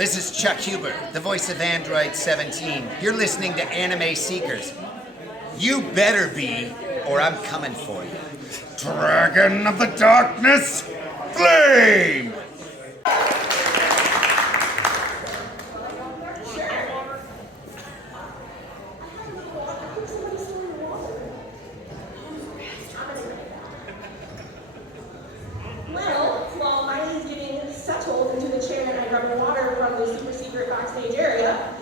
This is Chuck Huber, the voice of Android 17. You're listening to Anime Seekers. You better be, or I'm coming for you. Dragon of the Darkness, Flame! While Miley's getting settled into the chair and I grab water from the super secret backstage area,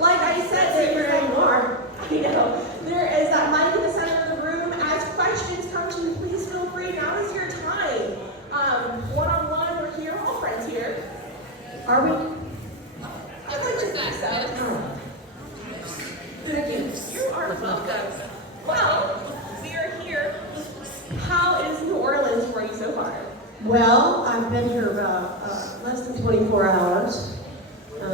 like I said, there anymore. I know. There is that mic in the center of the room. As questions come to you, please feel free. Now is your time. One-on-one, we're here, all friends here. Are we? I'd like to think so. Thank you. You are welcome. Well, we are here. How is New Orleans for you so far? Well, I've been here less than 24 hours. I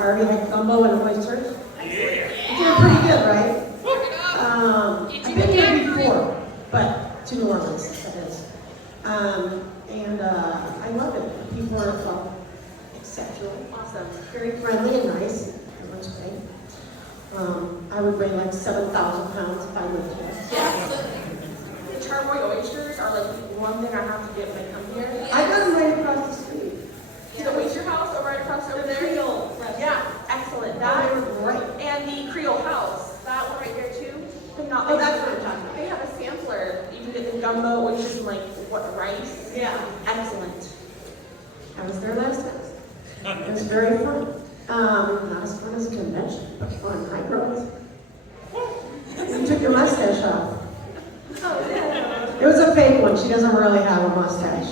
already had gumbo and oysters. I'm doing pretty good, right? I've been here before, but to New Orleans, that is. I love it. The people are exceptional, awesome, very friendly and nice. Everyone's great. I would weigh like 7,000 pounds if I lived here. Yes. The Charboy oysters are like one thing I have to get when I come here. I got them right across the street. To the oyster house or right across over there? Creole. Yeah, excellent. That They were great. and the Creole house, that one right there too. But not Oh, that's what I'm talking about. They have a sampler. You can get the gumbo, oysters, and like rice. Yeah. Excellent. I was there last time. It was very fun. Not as fun as a convention, but fun. Hi, girls. You took your mustache off. Oh, yeah. It was a fake one. She doesn't really have a mustache.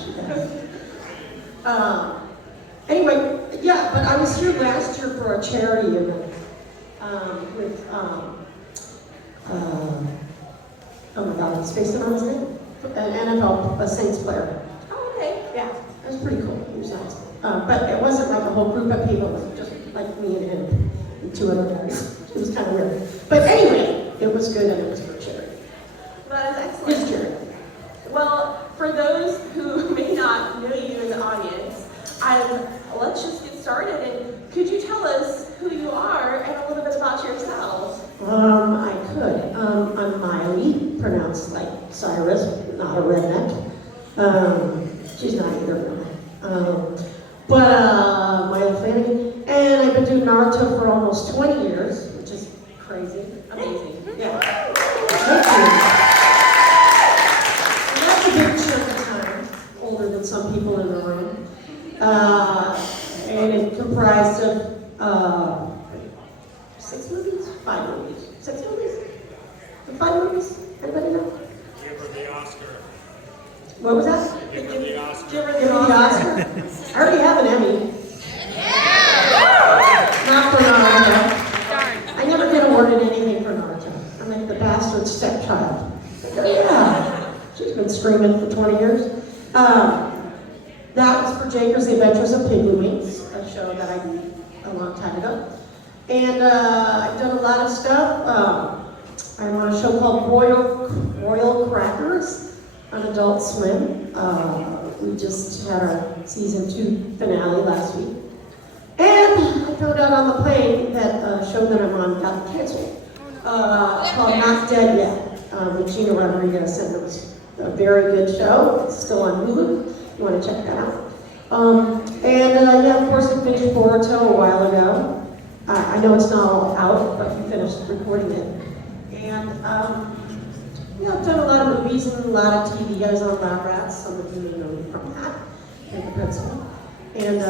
Anyway, yeah, but I was here last year for a charity event with, oh my God, I'm spacing on his name. An NFL Saints player. Oh, okay. Yeah, it was pretty cool. He was nice. But it wasn't like a whole group of people. It was just like me and him and two other guys. It was kind of weird. But anyway, it was good and it was for charity. That is excellent. It's charity. Well, for those who may not know you in the audience, let's just get started. And could you tell us who you are and a little bit about yourself? I could. I'm Miley, pronounced like Cyrus, not a redneck. She's not either really. Maile Flanagan. And I've been doing Naruto for almost 20 years, which is crazy. Amazing. Yeah. Thank you. And that's a big chunk of time, older than some people in the room. And it comprised of 6 movies? 5 movies. 6 movies? 5 movies? Anybody know? Give her the Oscar. What was that? Give her the Oscar. Give her the Oscar. I already have an Emmy. Not for Naruto. I never get awarded anything for Naruto. I'm like the bastard stepchild. Yeah. She's been screaming for 20 years. That was for Jaker's The Adventures of Piggy Wings, a show that I did a long time ago. And I've done a lot of stuff. I'm on a show called Royal Crackers on Adult Swim. We just had our season 2 finale last week. And I found out on the plane that a show that I'm on got canceled, called Not Dead Yet, with Gina Rodriguez, and it was a very good show. It's still on Hulu. You want to check that out. Yeah, of course, we finished Boruto a while ago. I know it's not all out, but we finished recording it. And yeah, I've done a lot of movies and a lot of TV. I was on Lab Rats. Some of you may know me from that, in the principal. And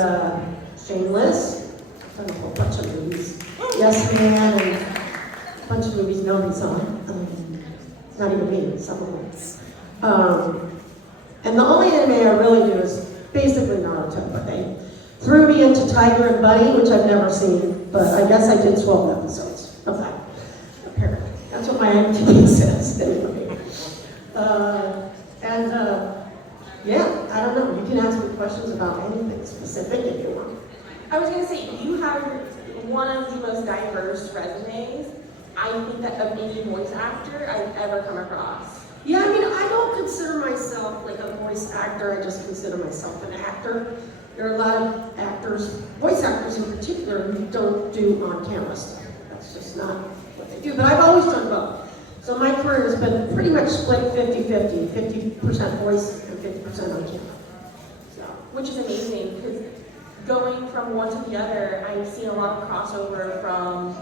Shameless. I've done a whole bunch of movies. Yes Man, and a bunch of movies nobody saw. Not even me, some of them. And the only anime I really do is basically Naruto, but they threw me into Tiger and Bunny, which I've never seen, but I guess I did 12 episodes of that, apparently. That's what my IMDb says, anyway. Yeah, I don't know. You can ask me questions about anything specific if you want. I was going to say, you have one of the most diverse resumes, I think, that of any voice actor I've ever come across. Yeah, I mean, I don't consider myself like a voice actor. I just consider myself an actor. there are a lot of actors, voice actors in particular, who don't do on-camera stuff. That's just not what they do, but I've always done both. So my career has been pretty much split 50-50, 50% voice and 50% on camera. So, Which is amazing, because going from one to the other, I've seen a lot of crossover from,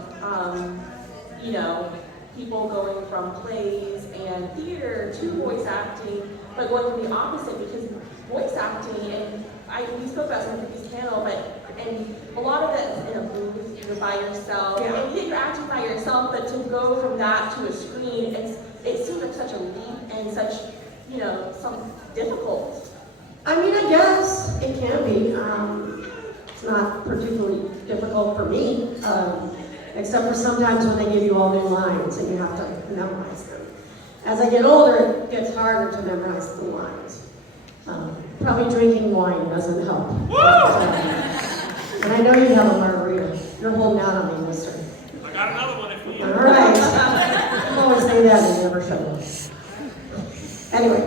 you know, people going from plays and theater to voice acting, but going from the opposite, because voice acting, and we spoke about some of this panel, and a lot of it is in a booth, you're by yourself, and you're acting by yourself, but to go from that to a screen, it seems like such a leap and such, you know, some difficult. I mean, I guess it can be. It's not particularly difficult for me, except for sometimes when they give you all new lines and you have to memorize them. As I get older, it gets harder to memorize the lines. Probably drinking wine doesn't help. And I know you have a margarita. You're holding out on me, mister. I got another one if you need. All right. I always say that and never show up. Anyway,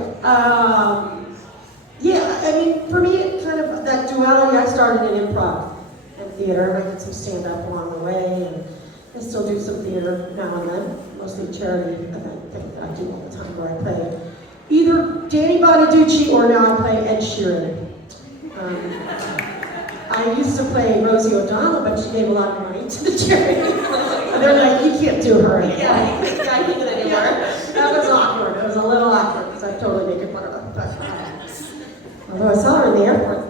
yeah, I mean, for me, it kind of, that duality, I started in improv and theater. I did some stand-up along the way, and I still do some theater now and then, mostly charity event thing that I do all the time, where I play either Danny Bonaducci or now I play Ed Sheeran. I used to play Rosie O'Donnell, but she gave a lot of money to the charity. And they're like, you can't do her anymore. Yeah, I can't do that anymore. That was awkward. It was a little awkward, because I totally make it fun of her. But, although I saw her in the airport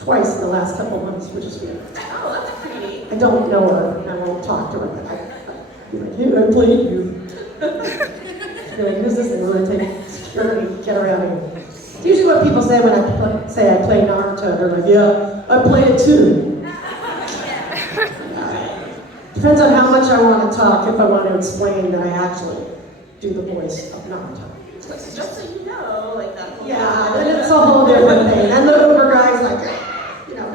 twice in the last couple of months, which is weird. Oh, that's pretty. I don't know her, and I won't talk to her, but I'd be like, hey, I played you. She'd be like, who's this thing? I'm going to take security, get around here. It's usually what people say when I say I play Naruto. They're like, yeah, I played it too. Depends on how much I want to talk, if I want to explain that I actually do the voice of Naruto. Just so you know, like that. Yeah, and it's a whole different thing. And the Uber guy's like, you know,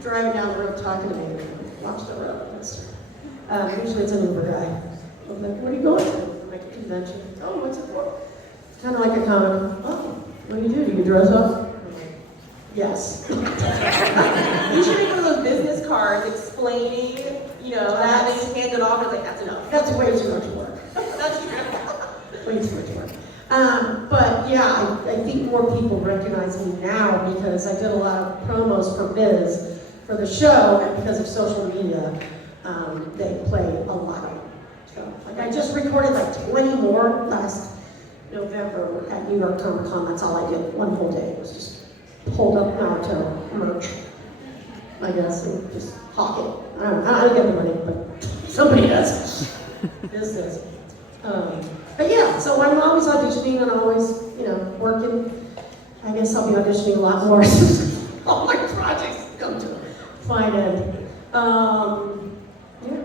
driving down the road talking to me. Watch the road. Usually it's an Uber guy. I'm like, where are you going to? I'm like, a convention. Oh, what's it for? It's kind of like a comic. Oh, what do? Do you dress up? I'm like, yes. You should make one of those business cards explaining, you know, that, and they just hand it off and it's like, that's enough. That's way too much work. That's Way too much work. But yeah, I think more people recognize me now because I did a lot of promos for Biz for the show, and because of social media, they play a lot of them. So, like, I just recorded like 20 more last November at New York Comic Con. That's all I did one whole day. It was just hold up Naruto merch, I guess, and just hawk it. I don't get the money, but somebody does. Biz does. But yeah, so I'm always auditioning and always, you know, working. I guess I'll be auditioning a lot more since all my projects come to a fine end. Yeah.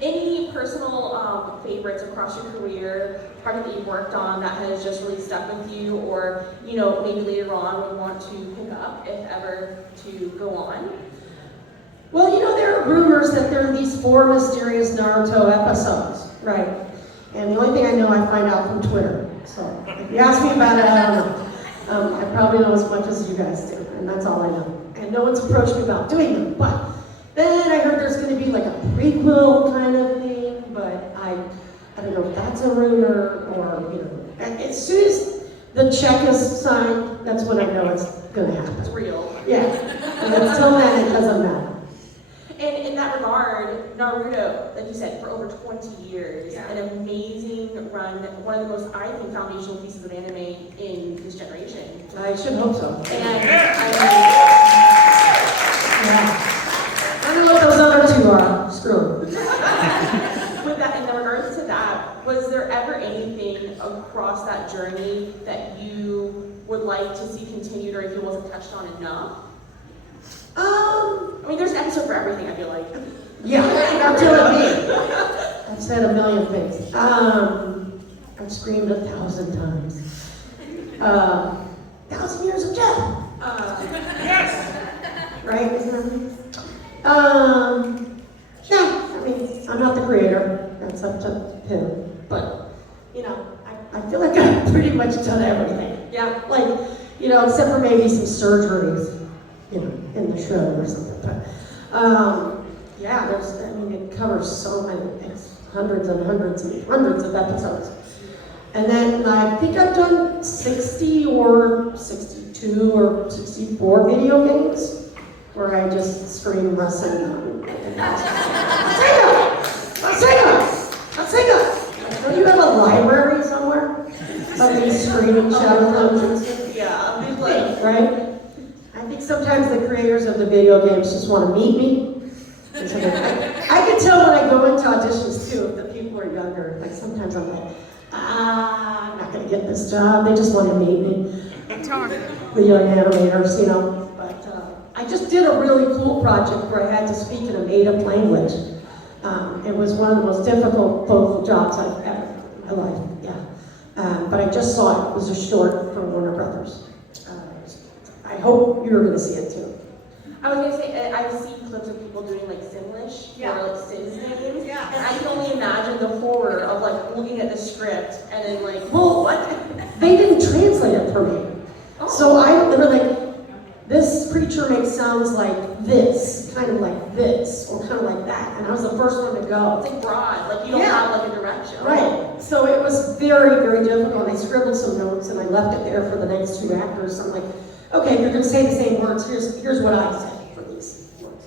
Any personal favorites across your career, project that you've worked on that has just really stuck with you, or, you know, maybe later on would want to pick up, if ever, to go on? Well, you know, there are rumors that there are these 4 mysterious Naruto episodes, right? And the only thing I know, I find out from Twitter. So if you ask me about it, I don't know. I probably know as much as you guys do, and that's all I know. And no one's approached me about doing them. But then I heard there's going to be like a prequel kind of thing, but I don't know if that's a rumor or, you know. As soon as the check is signed, that's when I know it's going to happen. It's real. Yeah. And until then, it doesn't matter. And in that regard, Naruto, like you said, for over 20 years, an amazing run, one of the most, I think, foundational pieces of anime in this generation. I should hope so. And I don't know what those other 2 are. Screw them. with that, in regards to that, was there ever anything across that journey that you would like to see continued, or if it wasn't touched on enough? I mean, there's an episode for everything, I feel like. Yeah, you're telling me. I've said a million things. I've screamed 1,000 times. 1,000 years of death. Yes! Right? Isn't that right? Yeah, I mean, I'm not the creator. That's up to him. But, you know, I feel like I've pretty much done everything. Yeah, like, you know, except for maybe some surgeries. in the show or something. But yeah, it covers so many, it's hundreds and hundreds and hundreds of episodes. And then I think I've done 60 or 62 or 64 video games where I just scream wrestling. Let's don't you have a library somewhere of these screaming shadow dungeons? Yeah, big like, right? I think sometimes the creators of the video games just want to meet me. I can tell when I go into auditions too if the people are younger. Like sometimes I'm like, I'm not gonna get this job. They just want to meet me. The young animators, But I just did a really cool project where I had to speak in a made-up language. It was one of the most difficult vocal jobs I've ever in my life. Yeah. But I just saw it. It was a short from Warner Brothers. I hope you're gonna see it too. I was gonna say, I've seen clips of people doing like Simlish or like Sims games, and I can only imagine the horror of like looking at the script and then like, well, what? They didn't translate it for me. Oh. So they were like, this creature makes sounds like this, kind of like this, or kind of like that, and I was the first one to go. It's like broad, like you don't have like a direction. Right. So it was very, very difficult. I scribbled some notes and I left it there for the next two actors. I'm like, okay, you're gonna say the same words. Here's what I say for these words.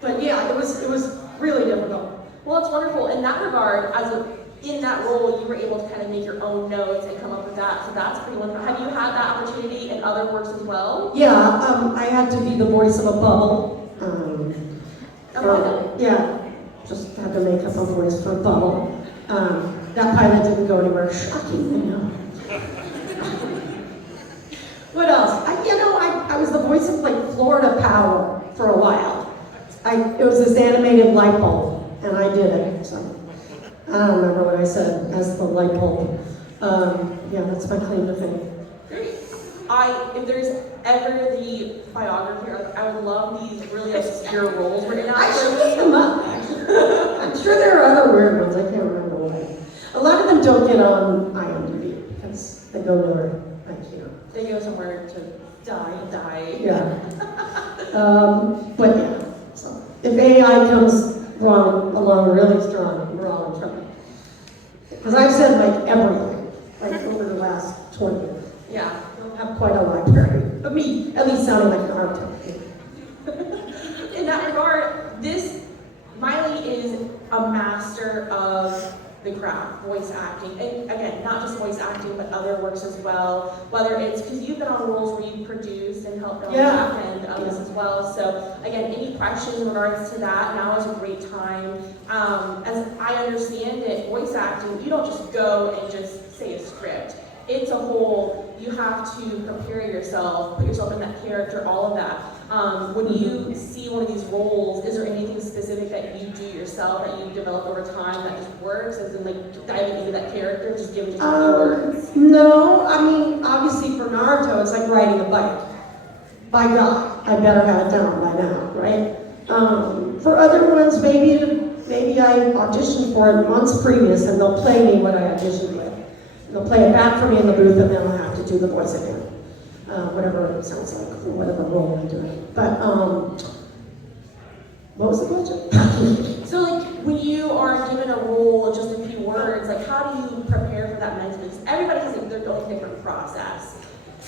But yeah, it was really difficult. Well, it's wonderful. In that regard, in that role, you were able to kind of make your own notes and come up with that. So that's pretty wonderful. Have you had that opportunity in other works as well? Yeah, I had to be the voice of a bubble. Yeah, just had to make up a voice for a bubble. That pilot didn't go anywhere. Shocking, What else? I was the voice of like Florida Power for a while. It was this animated light bulb, and I did it. So I don't remember what I said as the light bulb. Yeah, that's my claim to fame. Great. If there's ever the biography, I would love these really obscure roles where you're not. I should look them up. I'm sure there are other weird ones. I can't remember what. A lot of them don't get on IMDb because they go nowhere. They go somewhere to die. Yeah. But yeah. So if AI comes along really strong, we're all in trouble. Because I've said like everything, like over the last 20 years. Yeah. We'll have quite a library. But me, at least sounding like Naruto. In that regard, Maile is a master of the craft, voice acting, and again, not just voice acting, but other works as well, whether it's, because you've been on roles where you've produced and helped on the back end of this as well, so again, any questions in regards to that, now is a great time. As I understand it, voice acting, you don't just go and just say a script. It's a whole, you have to prepare yourself, put yourself in that character, all of that. When you see one of these roles, is there anything specific that you do yourself that you've developed over time that just works, as in like diving into that character, just giving just a few words? No, I mean, obviously for Naruto, it's like riding a bike. By God, I better have it down by now, right? For other ones, maybe I auditioned for it months previous and they'll play me what I auditioned with. And they'll play it back for me in the booth and then I'll have to do the voice again. Whatever it sounds like, or whatever role I'm doing. But, what was the question? So like, when you are given a role, just a few words, like how do you prepare for that mentally? Because everybody has their own different process.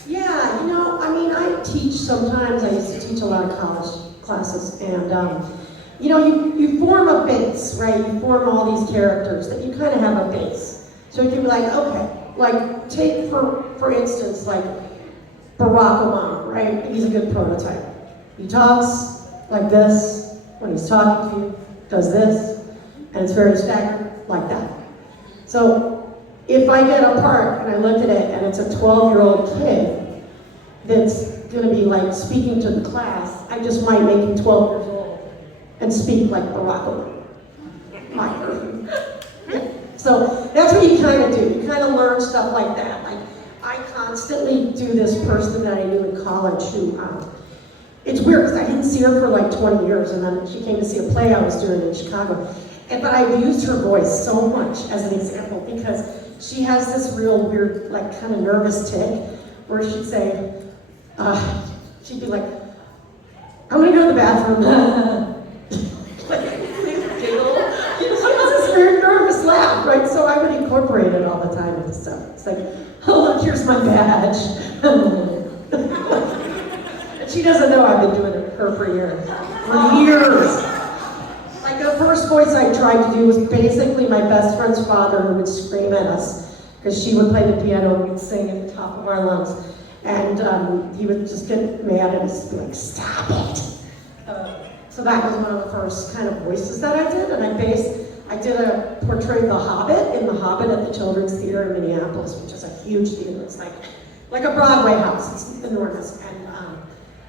Yeah, I teach sometimes. I used to teach a lot of college classes, and you form a base, right? You form all these characters that you kind of have a base. So you can be like, okay, like take for instance, like Barack Obama, right? He's a good prototype. He talks like this when he's talking to you, does this, and it's very staggered like that. So if I get a part and I look at it and it's a 12-year-old kid that's gonna be like speaking to the class, I just might make him 12 years old and speak like Barack Obama. My person. Yeah. So that's what you kind of do. You kind of learn stuff like that. Like I constantly do this person that I knew in college who, it's weird because I didn't see her for like 20 years and then she came to see a play I was doing in Chicago. But I've used her voice so much as an example because she has this real weird, like kind of nervous tick where she'd say, she'd be like, I'm gonna go to the bathroom. Like, giggle. She was this very nervous laugh, right? So I would incorporate it all the time and stuff. It's like, oh look, here's my badge. And she doesn't know I've been doing it her for years. For years. Like the first voice I tried to do was basically my best friend's father who would scream at us because she would play the piano and we'd sing at the top of our lungs. And he would just get mad and just be like, stop it. So that was one of the first kind of voices that I did. And I did a portray of The Hobbit in The Hobbit at the Children's Theater in Minneapolis, which is a huge theater. It's like a Broadway house. It's enormous. And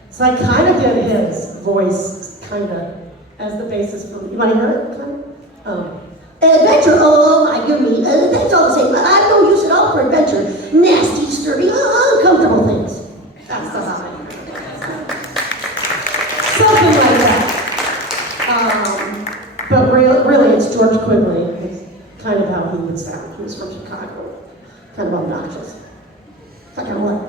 so I kind of did his voice kind of as the basis for, you want to hear it? Adventure, oh my goodness, that's all the same. I have no use at all for adventure. Nasty, disturbing, uncomfortable things. That's the Hobbit. Something like that. But really, it's George Quigley. It's kind of how he would sound. He was from Chicago. Kind of obnoxious. Like I what?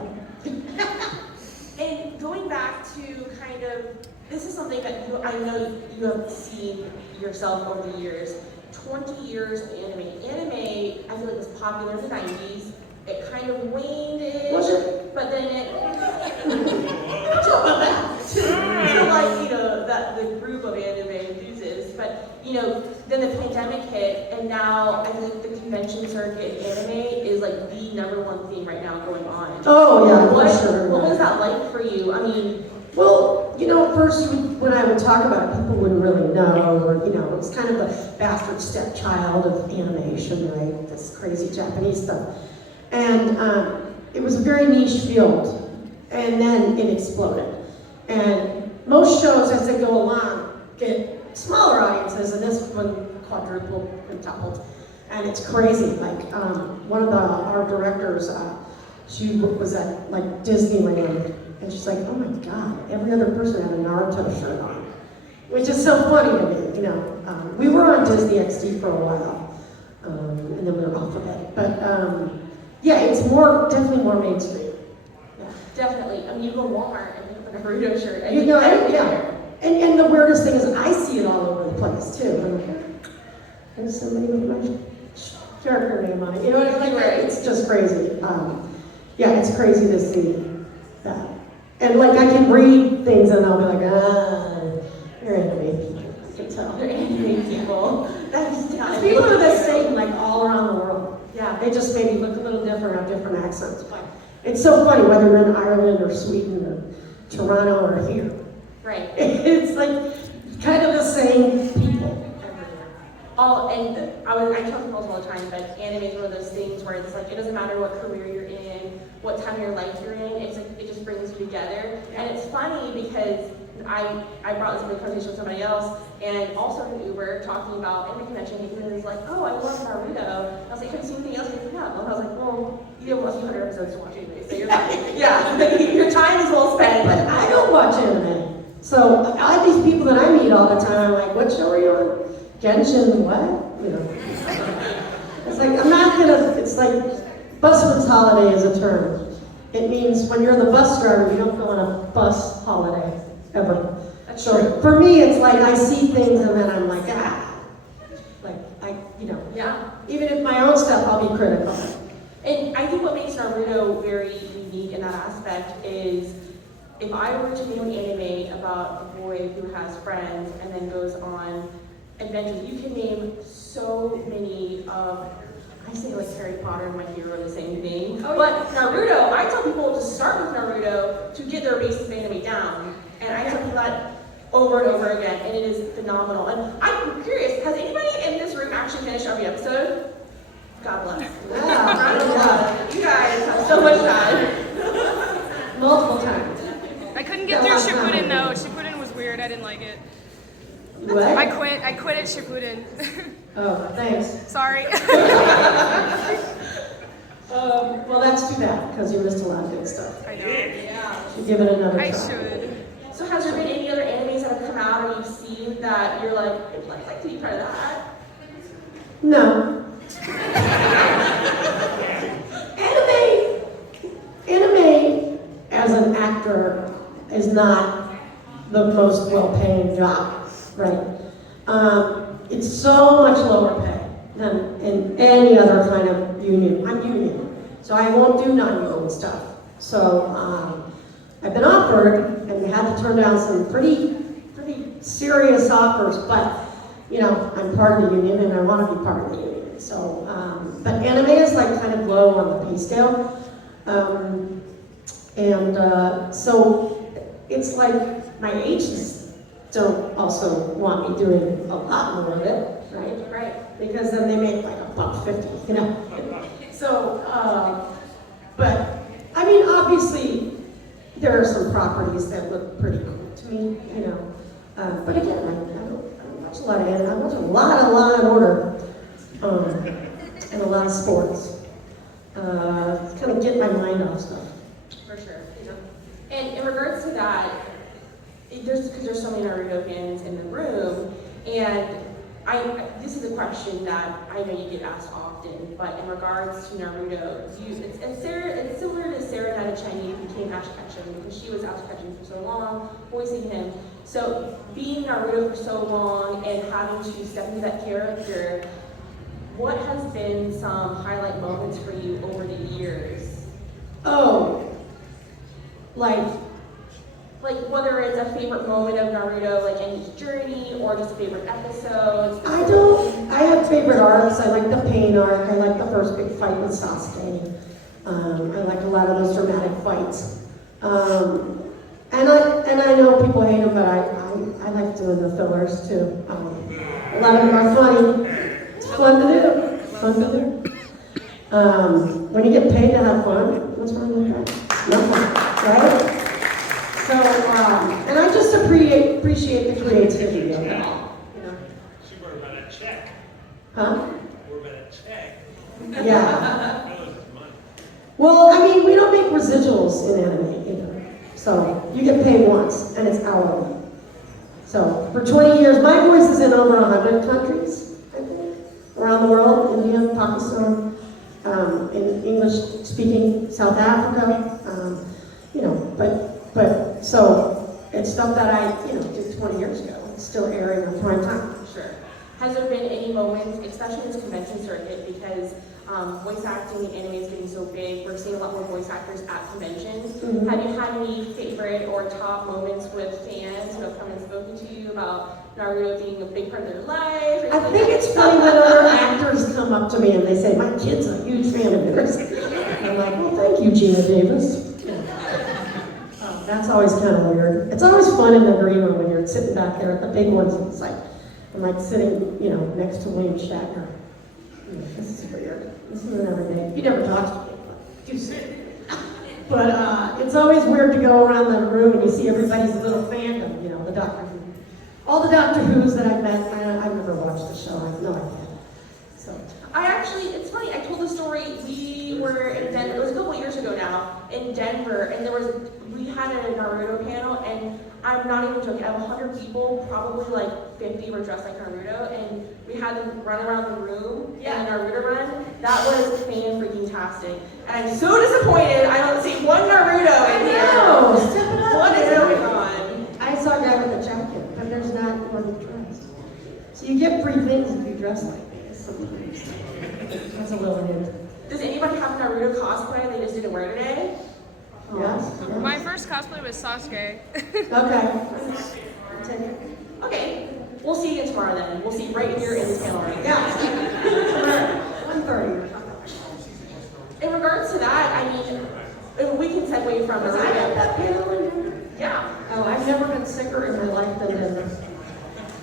And going back to kind of, this is something that I know you have seen yourself over the years. 20 years of anime. Anime, I feel like was popular in the 90s. It kind of waned in, but then it to like, you know, that the group of anime enthusiasts. But you know, then the pandemic hit, and now I think the convention circuit in anime is like the #1 theme right now going on. Oh yeah, for sure. What was that like for you? I mean, well, you know, first when I would talk about it, people wouldn't really know, or you know, it was kind of the bastard stepchild of animation, right? This crazy Japanese stuff. And it was a very niche field, and then it exploded. And most shows, as they go along, get smaller audiences, and this one quadrupled, quintupled, and it's crazy. Like one of our directors, she was at like Disneyland, and she's like, "Oh my God, every other person had a Naruto shirt on," which is so funny to me. You know, we were on Disney XD for a while, and then we were off of it, but. Yeah, it's definitely more mainstream. Yeah. Definitely. I mean, you go to Walmart and you put a Naruto shirt. And you know, yeah. And the weirdest thing is I see it all over the place too. I'm like, there's somebody with my character name on it. You know what I mean? Like, it's just crazy. Yeah, it's crazy to see that. And like I can read things and I'll be like, you're anime people. I can tell. They're anime people. People are the same, like all around the world. Yeah, they just maybe look a little different, have different accents. But it's so funny whether you're in Ireland or Sweden or Toronto or here. Right. It's like kind of the same people. I tell people all the time, but anime is one of those things where it's like it doesn't matter what career you're in, what time of your life you're in. It's like it just brings you together. And it's funny because I brought this into the conversation with somebody else, and also in Uber talking about in the convention, he was like, "Oh, I love Naruto." And I was like, "Have you seen anything else?" He's like, "Yeah." And I was like, "Well, you have a few hundred episodes to watch anyway, so you're fine." Yeah, your time is well spent. But I don't watch anime, so I have these people that I meet all the time. I'm like, "What show are you on?" Genshin, what? You know. It's like I'm not gonna. It's like busman's holiday is a term. It means when you're the bus driver, you don't go on a bus holiday. Ever. That's so true. For me, it's like I see things and then I'm like, you know. Yeah. Even if my own stuff, I'll be critical. And I think what makes Naruto very unique in that aspect is if I were to make an anime about a boy who has friends and then goes on adventures, you can name so many of, I say like Harry Potter and My Hero the same thing, but Naruto, I tell people to start with Naruto to get their basic anime down. And I tell people that over and over again, and it is phenomenal. And I'm curious, has anybody in this room actually finished every episode? God bless. Yeah. Round of applause. You guys have so much time. Multiple times. I couldn't get through Shippuden though. Shippuden was weird. I didn't like it. What? I quit at Shippuden. Oh, thanks. Sorry. Well, that's too bad, because you missed a lot of good stuff. I know. Yeah. You give it another try. I should. So has there been any other animes that have come out or you've seen that you're like, I'd like to be part of that? No. Anime, as an actor, is not the most well-paying job, right? It's so much lower pay than in any other kind of union. I'm union, so I won't do non-union stuff. So I've been offered, and we had to turn down some pretty serious offers, but you know, I'm part of the union and I want to be part of the union. So, but anime is like kind of low on the pay scale. So it's like my agents don't also want me doing a lot more of it, right? Right. Because then they make like $1.50, you know. So, but I mean, obviously, there are some properties that look pretty cool to me, you know. But again, I watch a lot of anime. I watch a lot of Law and Order, and a lot of sports. Kind of get my mind off stuff. For sure. Yeah. And in regards to that, because there's so many Naruto fans in the room, and this is a question that I know you get asked often, but in regards to Naruto, it's similar to Sarah Natachani who became Ash Ketchum because she was Ash Ketchum for so long, voicing him. So being Naruto for so long and having to step into that character, what has been some highlight moments for you over the years? Oh, like whether it's a favorite moment of Naruto, like in his journey, or just a favorite episode. I have favorite arcs. I like the pain arc. I like the first big fight with Sasuke. I like a lot of those dramatic fights. And I know people hate them, but I like doing the fillers too. A lot of them are funny. It's fun to do. Fun to do. When you get paid to have fun, what's wrong with that? Nothing, right? So, and I just appreciate the creativity of it all. You know? She wrote about a check. Huh? We're about a check. Yeah. That was money. Well, I mean, we don't make residuals in anime either. So you get paid once, and it's hourly. So for 20 years, my voice is in over 100 countries, I think, around the world: India, Pakistan, in English-speaking South Africa. You know, but so it's stuff that I did 20 years ago. It's still airing on prime time. Sure. Has there been any moments, especially in this convention circuit, because voice acting in anime is getting so big, we're seeing a lot more voice actors at conventions. Mm-hmm. Have you had any favorite or top moments with fans who have come and spoken to you about Naruto being a big part of their life? I think it's funny when other actors come up to me and they say, "My kid's a huge fan of yours." I'm like, "Well, thank you, Gina Davis." That's always kind of weird. It's always fun in the green room when you're sitting back there at the big ones. And it's like, I'm like sitting, next to William Shatner. This is weird. This is an everyday. He never talks to me, but do sit. But it's always weird to go around the room and you see everybody's little fandom. The Doctor Who, all the Doctor Who's that I've met. I've never watched the show. I have no idea. So it's funny. I told the story. We were in Denver. It was a couple years ago now in Denver, and we had a Naruto panel, and I'm not even joking. Out of 100 people, probably like 50 were dressed like Naruto, and we had them run around the room in a Naruto run. That was fan-freaking-tastic. And I'm so disappointed I don't see one Naruto in here. No, step it up. What is going on? I saw a guy with a jacket, but there's not one dressed. So you get free things if you dress like this sometimes. That's a little hint. Does anybody have a Naruto cosplay they just didn't wear today? Yes. My first cosplay was Sasuke. Okay. Okay. We'll see you tomorrow then. We'll see right here in this panel right now. Yeah. 1:30. In regards to that, I mean, we can segue from Was I at that panel in Denver? Yeah. Oh, I've never been sicker in my life than Denver.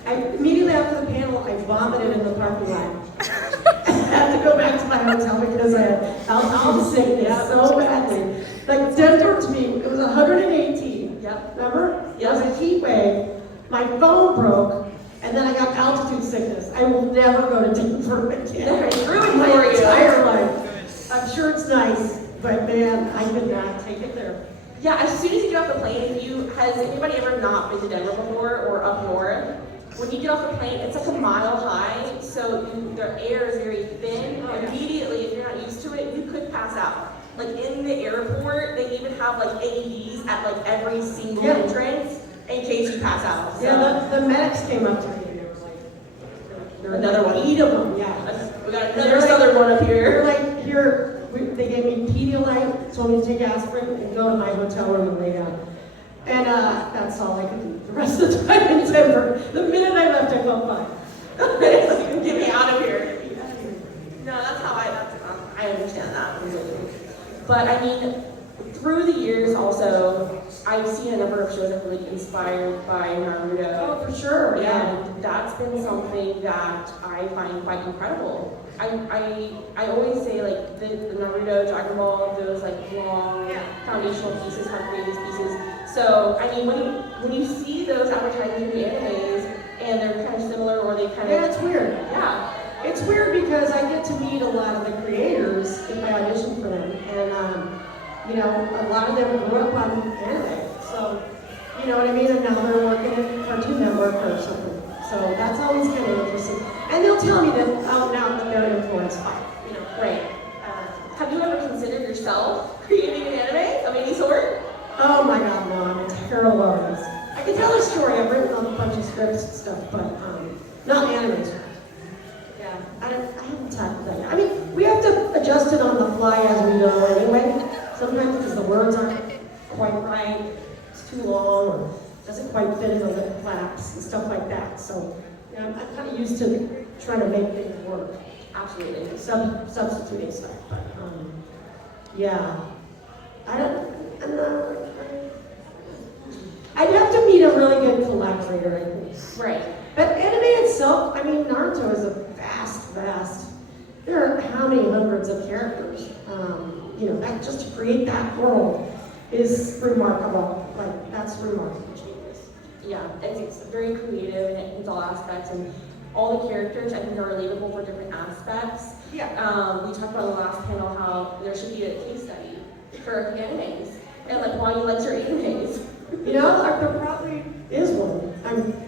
Immediately after the panel, I vomited in the parking lot. I had to go back to my hotel because I had altitude sickness so badly. Like Denver to me, it was 118. Yep. Remember? It was a heat wave. My phone broke, and then I got altitude sickness. I will never go to Denver again. It's ruined My for you. entire life. I'm sure it's nice, but man, I could not take it there. Yeah, as soon as you get off the plane, has anybody ever not been to Denver before or up north? When you get off the plane, it's like a mile high, so the air is very thin. Immediately, if you're not used to it, you could pass out. Like in the airport, they even have like AEDs zombies at like every single Yeah. entrance in case you pass out. So. Yeah, the medics came up to me and they were like, Another one. 8 of them, yeah. We got another southern one up They're here. like, they gave me Pedialyte, told me to take aspirin and go to my hotel room and lay down. And that's all I could do the rest of the time in Denver. The minute I left, I felt fine. Get me out of here. No, that's how I understand that completely. But I mean, through the years also, I've seen a number of shows that have really inspired by Naruto. Oh, for sure, yeah. And that's been something that I find quite incredible. I always say like the Naruto, Dragon Ball, those like long foundational pieces have greatest pieces. So I mean when you see those advertised in the animes and they're kind of similar or they kind of Yeah, it's weird. Yeah. It's weird because I get to meet a lot of the creators if I audition for them. And you know, a lot of them grew up on anime. So, you know what I mean? And now they're working at Cartoon Network or something. So that's always kind of interesting. And they'll tell me that out and out that they're influenced by, you know. Right. Have you ever considered yourself creating an anime of any sort? Oh my God, no, I'm a terrible artist. I can tell a story. I've written a bunch of scripts and stuff, but not anime scripts. Yeah, I haven't tackled that yet. I mean, we have to adjust it on the fly as we go anyway. Sometimes because the words aren't quite right, it's too long, or doesn't quite fit in the lip flaps and stuff like that. So, yeah, I'm kind of used to trying to make things work. Absolutely, substituting stuff. But yeah, I'd have to meet a really good collaborator, I think. Right. But anime itself, I mean, Naruto is a vast. There are how many hundreds of characters? You know, that just to create that world is remarkable. Like, that's remarkable genius. Yeah, it's very creative and it hits all aspects and all the characters I think are relatable for different aspects. Yeah. We talked about in the last panel how there should be a case study for animes and like why you like certain animes. You know, there probably is one.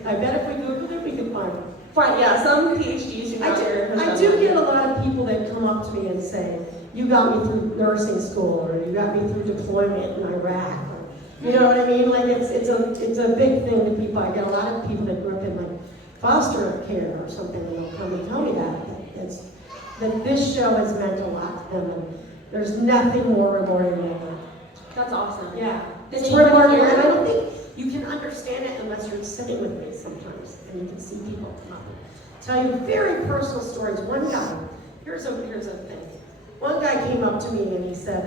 I bet if we Googled it, we could find one. Fine, yeah, some PhDs do out there. I do get a lot of people that come up to me and say, you got me through nursing school, or you got me through deployment in Iraq. Or, you know what I mean? Like it's a big thing to people. I get a lot of people that grew up in like foster care or something, and they'll come and tell me that this show has meant a lot to them, and there's nothing more rewarding than that. That's awesome. Yeah, Does it's anyone remarkable, here- and I don't think you can understand it unless you're sitting with me sometimes, and you can see people come up and tell you very personal stories. One guy, here's a thing. One guy came up to me and he said,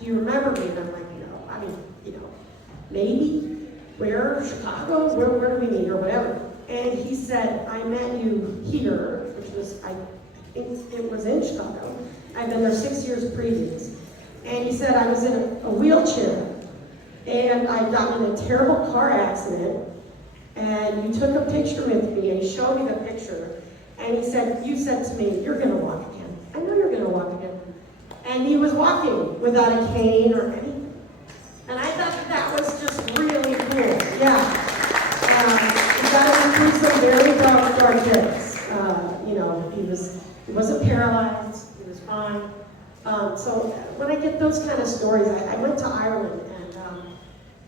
do you remember me? And I'm like, no, I mean, you know, maybe, where, Chicago, where do we meet, or whatever. And he said, I met you here, which was, I think it was in Chicago. I've been there 6 years previous. And he said, I was in a wheelchair, and I got in a terrible car accident, and you took a picture with me, and he showed me the picture, and he said, you said to me, you're gonna walk again. I know you're gonna walk again. And he was walking without a cane or anything. And I thought that was just really cool, yeah. He got him through some very dark days. You know, he wasn't paralyzed, he was fine. So when I get those kind of stories, I went to Ireland, and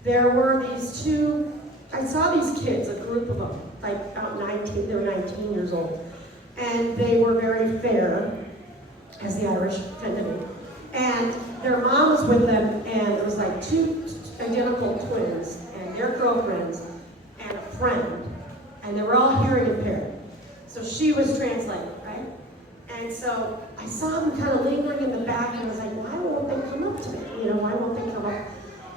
there were these two, I saw these kids, a group of them, like about 19, they were 19 years old, and they were very fair, as the Irish tend to be. And their mom was with them, and it was like two identical twins, and their girlfriends, and a friend, and they were all hearing impaired. So she was translating, right? And so I saw them kind of lingering in the back, and I was like, why won't they come up to me? You know, why won't they come up?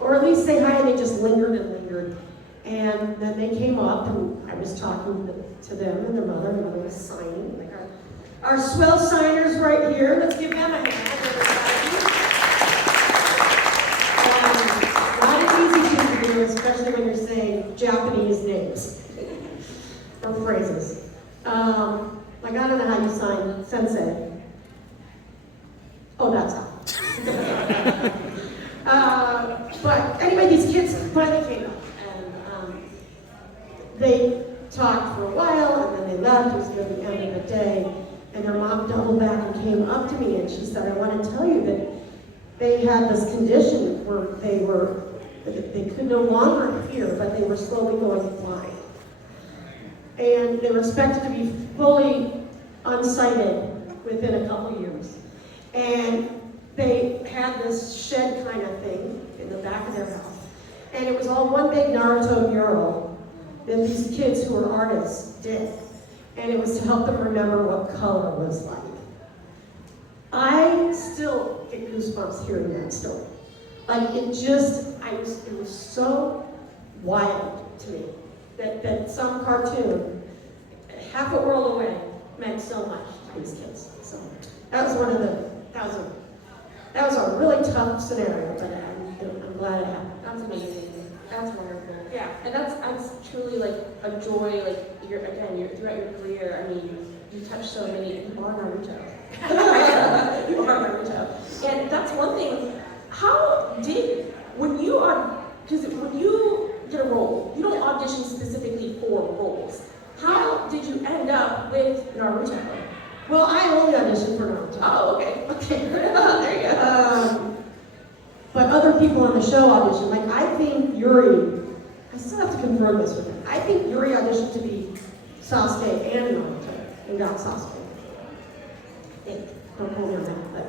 Or at least say hi, and they just lingered and lingered. And then they came up, and I was talking to them and their mother. Mother was signing. Like our swell signers right here. Let's give them a hand, everybody. Not an easy thing to do, especially when you're saying Japanese names or phrases. Like, I don't know how you sign sensei. Oh, that's how. But anyway, these kids finally came up, and they talked for a while, and then they left. It was near the end of the day, and their mom doubled back and came up to me, and she said, I want to tell you that they had this condition where they were They could no longer hear, but they were slowly going blind. And they were expected to be fully unsighted within a couple years. And they had this shed kind of thing in the back of their house. And it was all one big Naruto mural that these kids who were artists did. And it was to help them remember what color was like. I still get goosebumps hearing that story. Like it was so wild to me that some cartoon, half a world away, meant so much to these kids. So that was that was a really tough scenario, but I'm glad it happened. That's amazing. That's wonderful. Yeah, and that's truly like a joy. Like throughout your career. I mean, you touch so many. You are Naruto. You are Naruto, and that's one thing. When you get a role, you don't audition specifically for roles. How did you end up with Naruto? Well, I only auditioned for Naruto. Oh, okay. Okay. There you go. But other people on the show auditioned. Like, I think Yuri, I still have to confirm this with him. I think Yuri auditioned to be Sasuke and Naruto and got Sasuke. I think. Don't hold me on that, but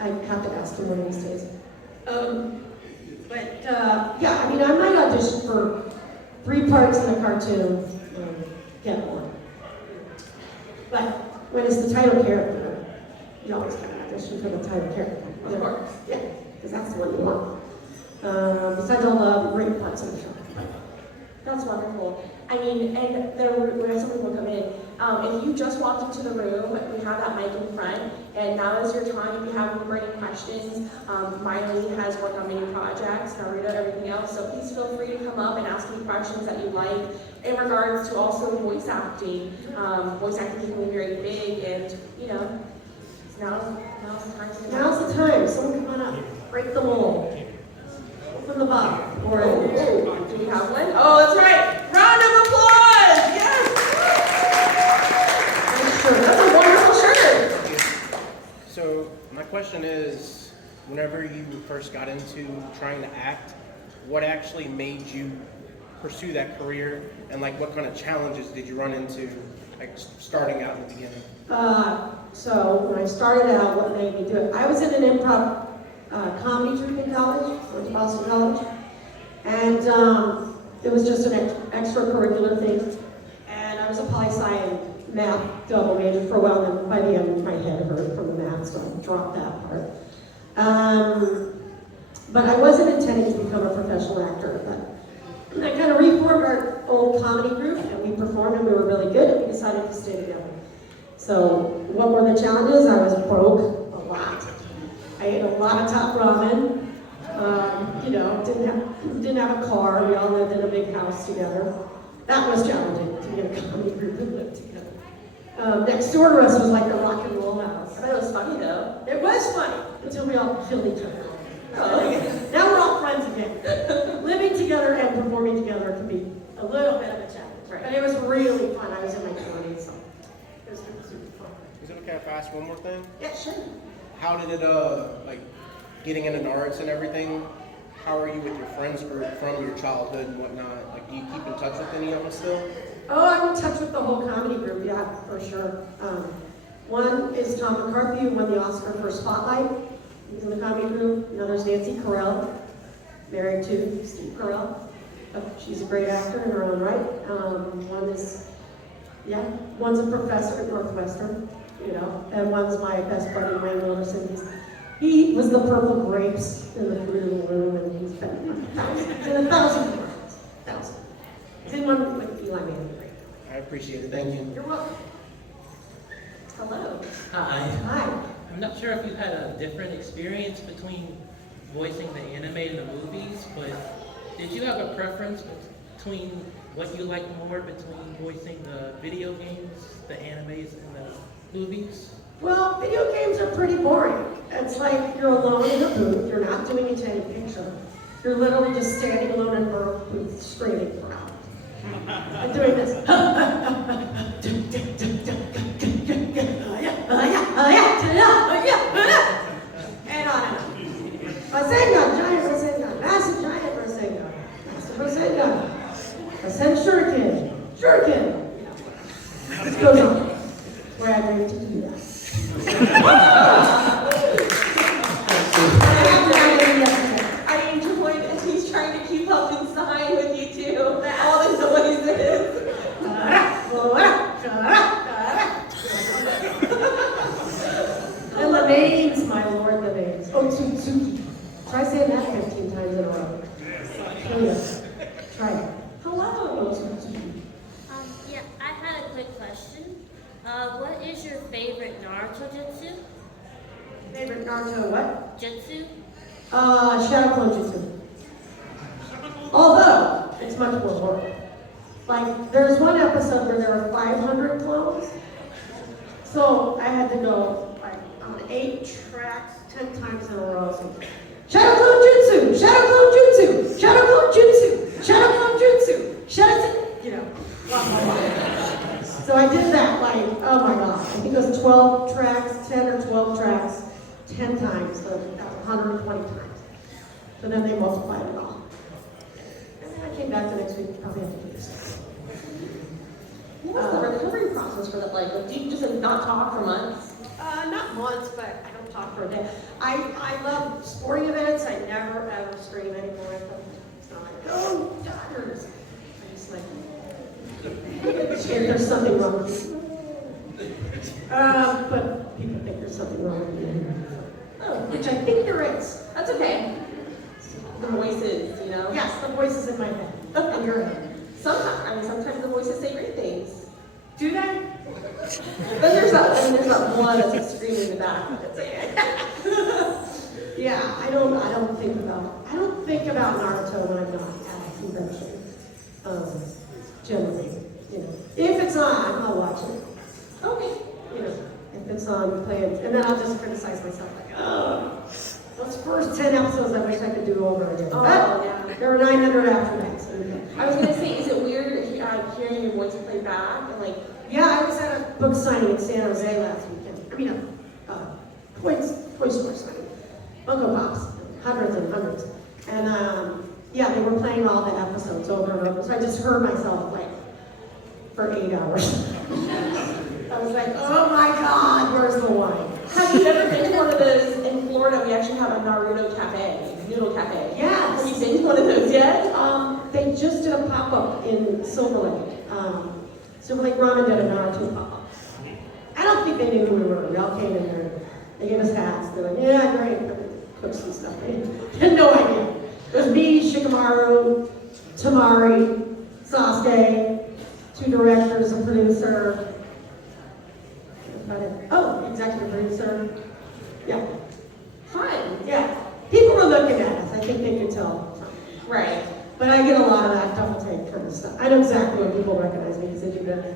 I have to ask him one of these days. Yeah, I mean, I might audition for 3 parts in a cartoon and get one. But when it's the title character, you always get an audition for the title character. Of course. Yeah, because that's the one you want. Besides all the great parts of the show. That's wonderful. I mean, and when some people come in, if you just walked into the room, we have that mic in front, and now is your time. If you have any burning questions, Maile has worked on many projects, Naruto, everything else, so please feel free to come up and ask me questions that you like in regards to also voice acting. Voice acting is really very big, and, you know, now's the time to Now's the time. Someone come on up. Break the mold. Open the bottle. Or do we have one? Oh, that's right. Round of applause. Yes. That's a wonderful shirt. So my question is, whenever you first got into trying to act, what actually made you pursue that career, and like what kind of challenges did you run into, like starting out in the beginning? So when I started out, what made me do it? I was in an improv comedy troupe in college, went to Boston College, and it was just an extracurricular thing. And I was a poli-sci and math double major for a while, and by the end my head hurt from the math, so I dropped that part. But I wasn't intending to become a professional actor, but I kind of reformed our old comedy group, and we performed, and we were really good, and we decided to stay together. So what were the challenges? I was broke a lot. I ate a lot of top ramen. You know, didn't have a car. We all lived in a big house together. That was challenging to get a comedy group and live together. Next door to us was like a rock and roll house. I bet it was funny though. It was funny until we all killed each other. Oh, okay. Now we're all friends again. Living together and performing together can be a little bit of a challenge. Right. But it was really fun. I was in my 20s, so it was super fun. Is it okay if I ask one more thing? Yeah, sure. How did it, like, getting into arts and everything, how are you with your friends group from your childhood and whatnot? Like, do you keep in touch with any of them still? Oh, I'm in touch with the whole comedy group, yeah, for sure. One is Tom McCarthy, who won the Oscar for Spotlight. He's in the comedy group. Another's Nancy Carell, married to Steve Carell. She's a great actor in her own right. One's a professor at Northwestern, you know, and one's my best buddy, Wayne Wilderson. He was the purple grapes in the food in the room, and he's been in 1,000 commercials. 1,000. He's in one with Eli Manning right now. I appreciate it. Thank you. You're welcome. Hello. Hi. Hi. I'm not sure if you've had a different experience between voicing the anime and the movies, but did you have a preference between what you like more between voicing the video games, the animes, and the movies? Well, video games are pretty boring. It's like you're alone in a booth, you're not doing a 10 picture. You're literally just standing alone in a booth screaming for help. I'm doing this. And on and on. Rasengan, giant Rasengan, massive giant Shuriken. It goes on. Where I agreed to do that. I enjoy that he's trying to keep up inside with you too. All the noises. And the names, my lord, the names. Oh, Tsutsuki. Try saying that 15 times in a row. Try it. Hello. Tsutsuki. Yeah, I had a quick question. What is your favorite Naruto jutsu? Favorite Naruto what? Jutsu? Shadow Clone Jutsu. Although, it's much more work. Like, there's one episode where there were 500 clones. So I had to go like on 8 tracks, 10 times in a row. So, Shadow Clone Jutsu! Shadow Clone Jutsu! Shadow Clone Jutsu! Shadow Clone Jutsu! Shadow, you know, blah, blah, blah. So I did that like, oh my god, I think it was 12 tracks, 10 or 12 tracks, 10 times, so that's 120 times. So then they multiplied it all. And then I came back the next week, probably have to do this. What was the recovery process for that like? Do you just not talk for months? Not months, but I don't talk for a day. I love sporting events. I never ever scream anymore. It's not like, oh, daughters. I'm just like, there's something wrong with me. But people think there's something wrong with me. Oh, which I think there is. That's okay. The voices, you know? Yes, the voices in my head. In your head. Sometimes the voices say great things. Do they? Then there's that one that's like screaming in the back. Yeah, I don't think about Naruto when I'm not at a convention. Generally, you know, if it's on, I'll watch it. Okay. You know, if it's on, play it, and then I'll just criticize myself like, oh, those first 10 episodes I wish I could do over again. Oh, But yeah. there were 900 after that. So, I was gonna say, is it weird hearing your voice play back and like? yeah, I was at a book signing in San Jose last weekend. I mean, toy store signing. Funko Pops, hundreds and hundreds. And yeah, they were playing all the episodes over and over. So I just heard myself like for 8 hours. I was like, oh my God, where's the wine? Have you ever been to one of those in Florida? We actually have a Naruto cafe, noodle cafe. Yes. Have you been to one of those yet? They just did a pop-up in Silver Lake. Silver Lake Ramen did a Naruto pop-up. I don't think they knew who we were. We all came in there. They gave us hats. They're like, yeah, great. Cooks and stuff. They had no idea. It was me, Shikamaru, Tamari, Sasuke, 2 directors, a producer. That's about it. Oh, executive producer. Yeah. Fun. Yeah. People were looking at us. I think they could tell. Right. But I get a lot of that double take kind of stuff. I know exactly when people recognize me because they do that.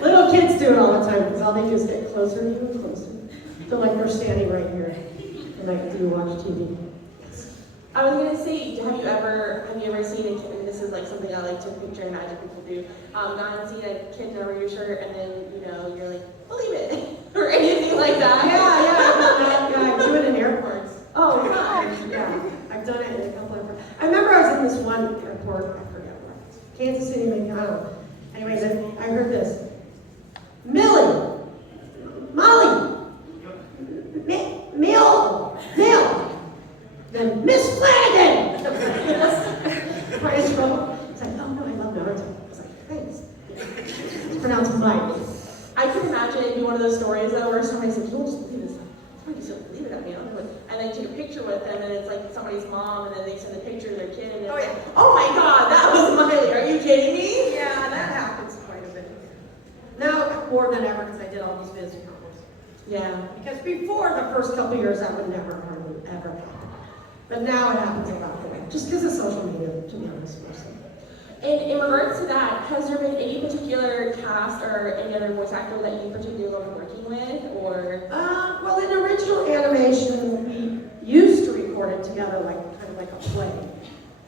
Little kids do it all the time because all they do is get closer to you and closer. Feel like they're standing right here. And like, do you watch TV? I was gonna say, have you ever seen a kid? And this is like something I like to picture and imagine people do. Not seen a kid over your shirt and then you're like, believe it, or anything like that. Yeah, I do it in airports. Oh, God. Yeah, I've done it in a couple of airports. I remember I was in this one airport, I forget where it was. Kansas City, maybe, I don't know. Anyways, I heard this. Millie, Molly, Mill, then Miss Flanagan. It's like, oh no, I love Naruto. I was like, thanks. It's pronounced fine. I can imagine it'd be one of those stories though where somebody's like, you won't just believe this. Somebody just don't believe it at me. And then you take a picture with them and it's like somebody's mom and then they send a picture of their kid and it's like, oh my God, that was Miley. Are you kidding me? Yeah, that happens quite a bit. Now more than ever because I did all these music albums. Yeah. Because before the first couple of years, that would never hardly ever happen. But now it happens a lot more, just because of social media, to be honest. And in regards to that, has there been any particular cast or any other voice actor that you particularly love working with, or? Well, in original animation, we used to record it together, kind of like a play.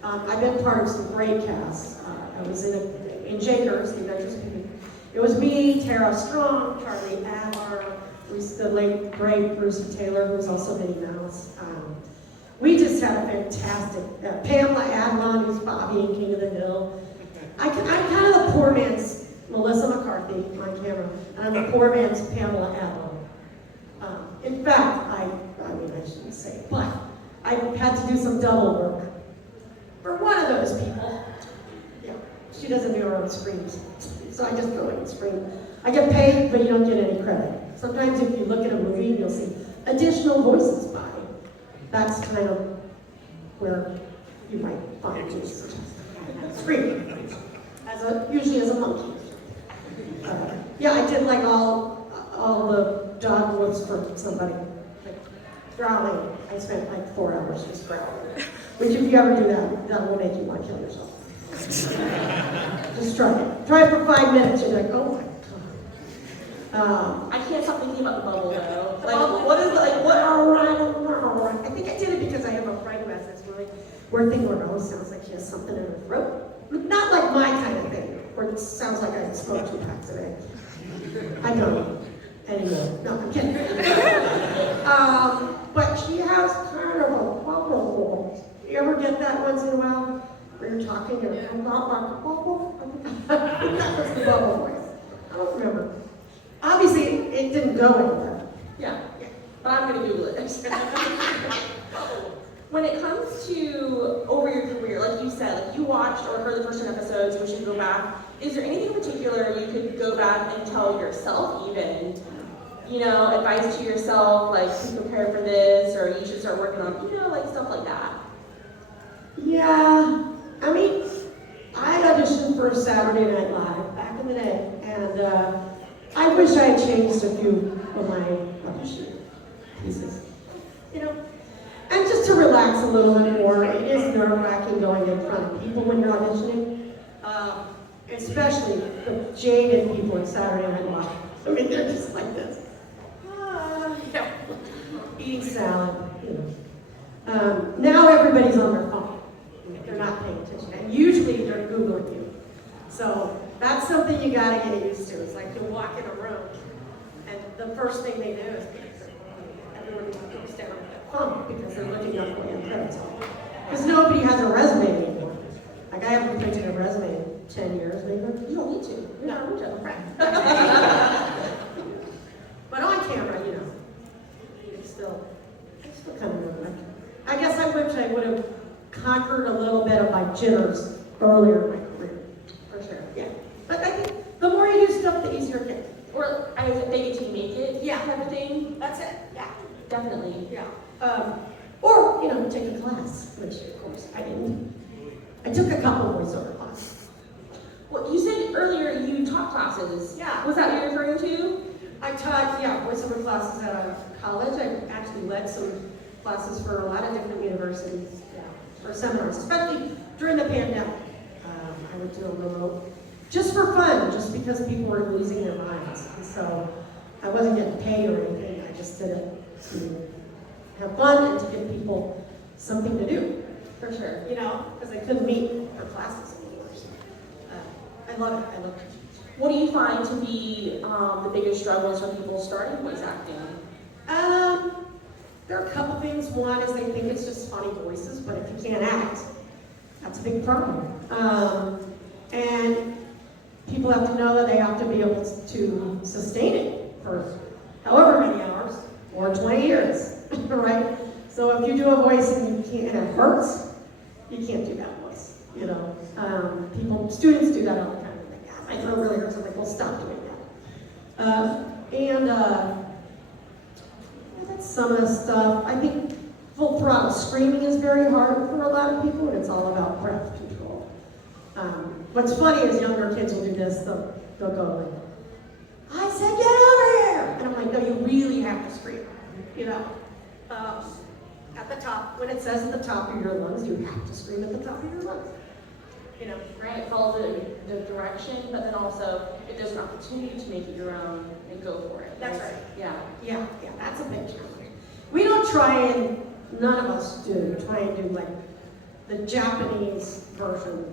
I've been part of some great casts. I was in Jakers, the Adventures of Piggy. It was me, Tara Strong, Charlie Adler, the late great Bruce Taylor, who's also Minnie Mouse. We just had a fantastic, Pamela Adlon, who's Bobby and King of the Hill. I'm kind of the poor man's Melissa McCarthy on camera, and I'm the poor man's Pamela Adlon. In fact, I mean, I shouldn't say, but I had to do some double work for one of those people. Yeah, she doesn't do her own screams, so I just go in and scream. I get paid, but you don't get any credit. Sometimes if you look at a movie, you'll see additional voices by. That's kind of where you might find me. Scream, usually as a monkey. Yeah, I did like all the dog voice for somebody, like growling. I spent like 4 hours just growling. Which if you ever do that will make you want to kill yourself. Just try it. Try it for 5 minutes. You're like, oh my God. I can't stop thinking about the bubble though. Like, bubble? what is like what? I think I did it because I have a friend who has this really weird thing where it always sounds like she has something in her throat. Not like my kind of thing, where it sounds like I smoked 2 packs a day. I don't anymore. No, I'm kidding. But she has kind of a bubble. You ever get that once in a while? Where you're talking and I'm not like a bubble? I think that was the bubble voice. I don't remember. Obviously, it didn't go anywhere. Yeah, but I'm gonna Google it. When it comes to over your career, like you said, like you watched or heard the first 10 episodes, you should go back. Is there anything in particular you could go back and tell yourself even? You know, advice to yourself, like be prepared for this, or you should start working on, you know, like stuff like that. Yeah, I mean, I auditioned for Saturday Night Live back in the day, and I wish I had changed a few of my audition pieces, you know. And just to relax a little bit more, it is nerve-wracking going in front of people when you're auditioning, especially the jaded people in Saturday Night Live. I mean, they're just like this. Eating salad, you know. Now everybody's on their phone. They're not paying attention. And usually they're Googling you. So that's something you gotta get used to. It's like you walk in a room and the first thing they do is everyone looks down at their phone because they're looking up the credits. Because nobody has a resume anymore. Like I haven't printed a resume in 10 years, maybe. You don't need to. You're not a Naruto. But on camera, you know, it's still kind of nerve-wracking. I guess I wish I would have conquered a little bit of my jitters earlier in my career. For sure. Yeah. But I think the more you do stuff, the easier it gets. Or I was they get to make it, Yeah. type of thing. That's it. Yeah. Definitely. Yeah. Or, you know, take a class, which of course I didn't. I took a couple voiceover classes. Well, you said earlier you taught classes. Yeah. Was that what you're referring to? I taught, voiceover classes at a college. I actually led some classes for a lot of different universities, for seminars, especially during the pandemic. I would do them remote, just for fun, just because people were losing their minds. And so I wasn't getting paid or anything. I just did it to have fun and to give people something to do. For sure. You know, because I couldn't meet for classes anymore. So, I love it. I love it. What do you find to be the biggest struggles for people starting voice acting? There are a couple things. One is they think it's just funny voices, but if you can't act, that's a big problem. And people have to know that they have to be able to sustain it for however many hours or 20 years, right? So if you do a voice and you can't, and it hurts, you can't do that voice. You know, students do that all the time. My throat really hurts. I'm like, well, stop doing that. That's some of the stuff. I think full throttle screaming is very hard for a lot of people, and it's all about breath control. What's funny is younger kids will do this. They'll go like, I said, get over here! And I'm like, no, you really have to scream. You know, at the top, when it says at the top of your lungs, you have to scream at the top of your lungs. You know, Right, follow the direction, but then also if there's an opportunity to make it your own, and go for it. That's right. Yeah. Yeah, that's a big challenge. We don't try and, none of us do, try and do like the Japanese version.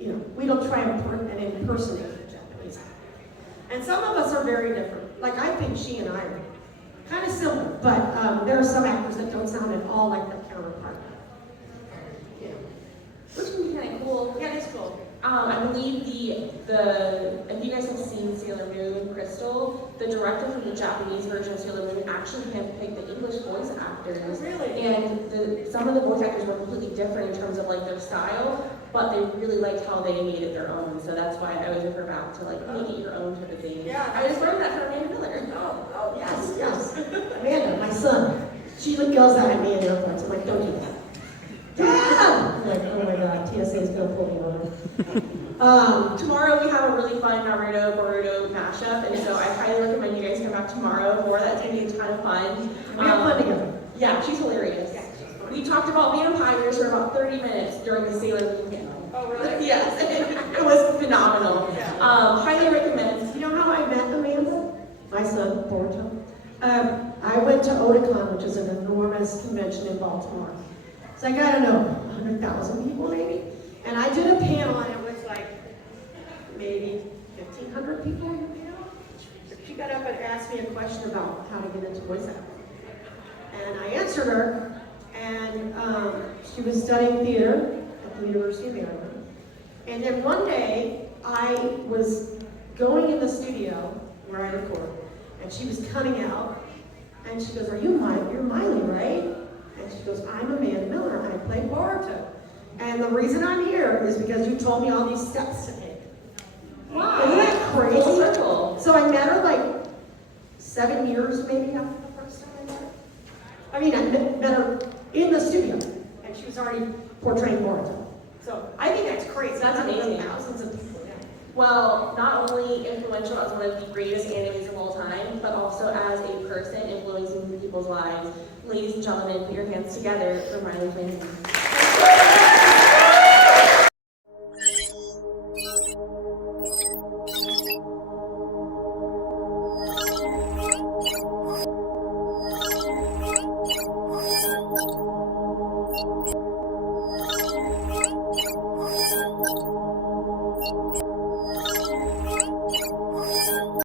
You know, we don't try and impersonate the Japanese. And some of us are very different. Like I think she and I are kind of similar, but there are some actors that don't sound at all like their counterparts. the director from the Japanese version of Sailor Moon actually handpicked the English voice actors. Really? And some of the voice actors were completely different in terms of like their style, but they really liked how they made it their own. So that's why I always refer back to like make it your own type of thing. Yeah. I just learned that from Amanda Miller. Oh, yes. Amanda, my son, she yells at me in airports. I'm like, don't do that. Dad! I'm like, oh my God, TSA is gonna pull me over. Tomorrow we have a really fun Naruto Boruto mashup, and so I highly recommend you guys come back tomorrow for that. It's gonna be a ton of fun. We have fun together. Yeah, she's hilarious. We talked about vampires for about 30 minutes during the Sailor Moon panel. Oh, really? Yes, it was phenomenal. Highly recommend. You know how I met Amanda? My son, Boruto. I went to Otakon, which is an enormous convention in Baltimore. So I got to know, 100,000 people maybe? And I did a panel and it was like maybe 1,500 people, you know? She got up and asked me a question about how to get into voice acting. And I answered her, and she was studying theater at the University of Maryland. And then one day, I was going in the studio where I record, and she was coming out, and she goes, you're Miley, right? And she goes, I'm Amanda Miller, and I play Boruto. And the reason I'm here is because you told me all these steps to take. Wow. Isn't that crazy? Full circle. So I met her like 7 years maybe after the first time I met her. I mean, I met her in the studio, and she was already portraying Boruto. So I think that's crazy. That's amazing. Thousands of people. Yeah. Well, not only influential as one of the greatest animes of all time, but also as a person influencing people's lives. Ladies and gentlemen, put your hands together for Maile Flanagan.